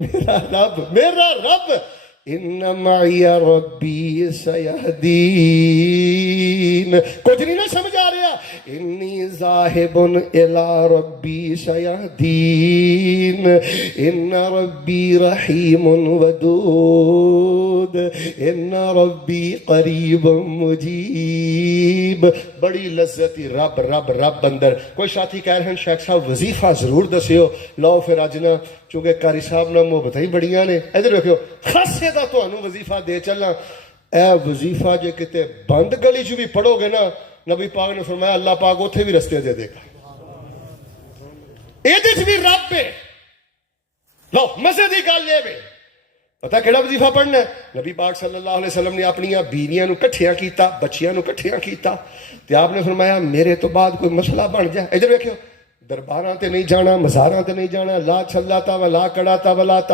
میرا رب ان معی ربی سیہدین، کچھ نہیں نہ سمجھ آ رہا، انی ذاہب الی ربی سیہدین، ان ربی رحیم ودود، ان ربی قریب مجیب۔ بڑی لذتی رب رب رب اندر۔ کوئی ساتھی کہہ رہے ہیں شیخ صاحب وظیفہ ضرور دسیو، لو پھر اج نا چونکہ قاری صاحب نہ محبتیں ہی بڑیاں نے، ادھر دیکھو خاصے دا تانوں وظیفہ دے چلنا، اے وظیفہ جے کتے بند گلی چ بھی پڑھو گے نا، نبی پاک نے فرمایا اللہ پاک اوتھے بھی رستے دے دے گا، ایدے چ بھی رب ہے۔ لو مزے دی گل یہ وے، پتہ کیڑا وظیفہ پڑھنا ہے؟ نبی پاک صلی اللہ علیہ وسلم نے اپنی بیویاں نو کٹھیاں کیتا، بچیاں نو کٹھیاں کیتا، تے آپ نے فرمایا میرے تو بعد کوئی مسئلہ بن جائے، ادھر دیکھو درباراں تے نہیں جانا، مزاراں تے نہیں جانا، لا چھلاتا ولا کڑاتا ولا